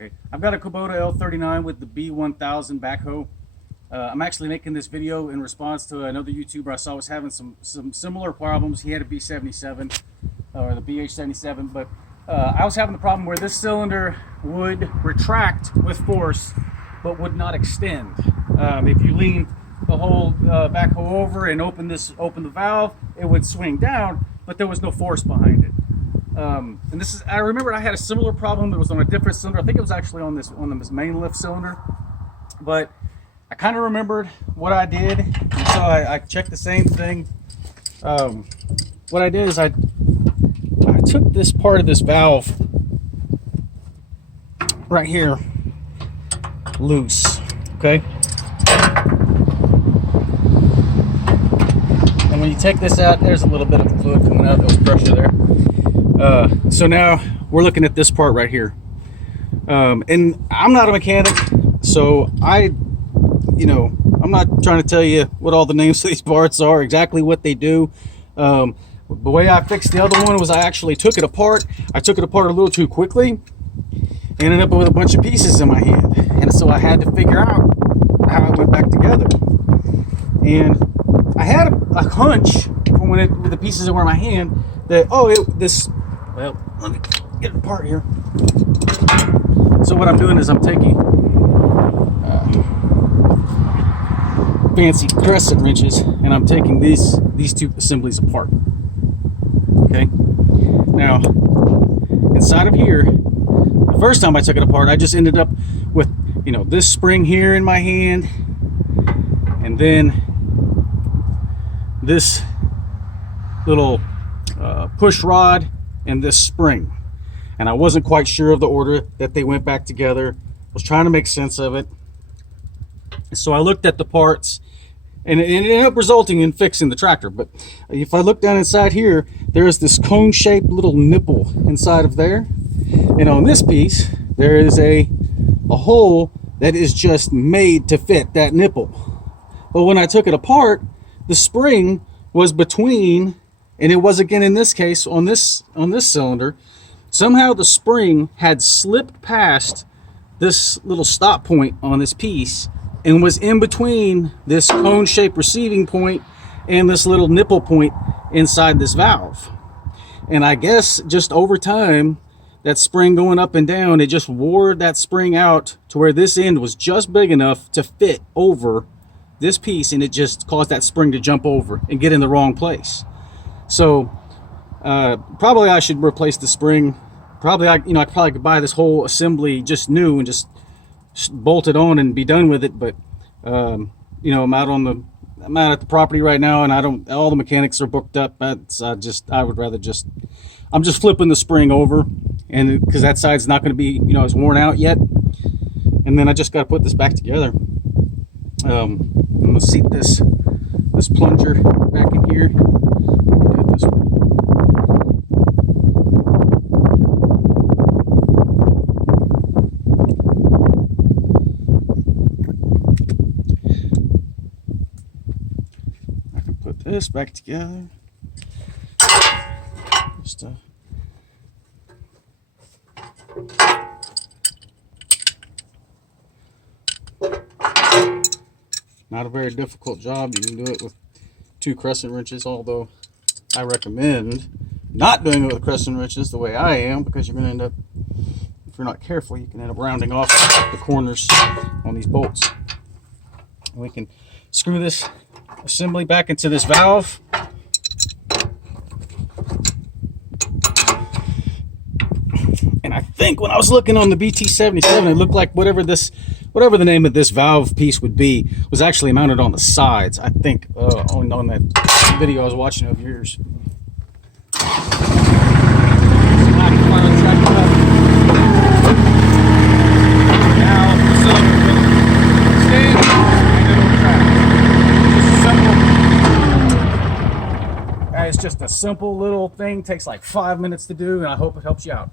Okay, I've got a Kubota L39 with the B1000 backhoe. I'm actually making this video in response to another YouTuber I saw was having some similar problems. He had a B77 or the BH77, but I was having the problem where this cylinder would retract with force but would not extend. If you lean the whole backhoe over and open the valve, it would swing down, but there was no force behind it. And this is, I remember I had a similar problem. It was on a different cylinder. I think it was actually on this main lift cylinder, but I kind of remembered what I did, and so I checked the same thing. What I did is I took this part of this valve right here loose, okay? And when you take this out, there's a little bit of fluid coming out. There was pressure there. So now we're looking at this part right here. And I'm not a mechanic, so I'm not trying to tell you what all the names of these parts are, exactly what they do. The way I fixed the other one was I actually took it apart. I took it apart a little too quickly. Ended up with a bunch of pieces in my hand. And so I had to figure out how it went back together. And I had a hunch from with the pieces that were in my hand that, well, let me get it apart here. So what I'm doing is I'm taking fancy crescent wrenches and I'm taking these two assemblies apart. Okay, now inside of here, the first time I took it apart, I just ended up with this spring here in my hand, and then this little push rod and this spring, and I wasn't quite sure of the order that they went back together. I was trying to make sense of it, so I looked at the parts, and it ended up resulting in fixing the tractor. But if I look down inside here, there's this cone-shaped little nipple inside of there, and on this piece there is a hole that is just made to fit that nipple. But when I took it apart, the spring was between, and it was again in this case on this cylinder. Somehow the spring had slipped past this little stop point on this piece and was in between this cone-shaped receiving point and this little nipple point inside this valve. And I guess just over time, that spring going up and down, it just wore that spring out to where this end was just big enough to fit over this piece, and it just caused that spring to jump over and get in the wrong place. So probably I should replace the spring. Probably I probably could buy this whole assembly just new and just bolt it on and be done with it. But I'm out at the property right now, and all the mechanics are booked up. I'm just flipping the spring over, and because that side's not going to be as worn out yet, and then I just got to put this back together. I'm gonna seat this plunger back in here. Do it this way. I can put this back together. Just not a very difficult job. You can do it with 2 crescent wrenches, although I recommend not doing it with crescent wrenches the way I am, because you're going to end up, if you're not careful, you can end up rounding off the corners on these bolts. And we can screw this assembly back into this valve. And I think when I was looking on the BT77, it looked like whatever the name of this valve piece would be was actually mounted on the sides. I think on that video I was watching of yours. It's just a simple little thing. Takes like 5 minutes to do, and I hope it helps you out.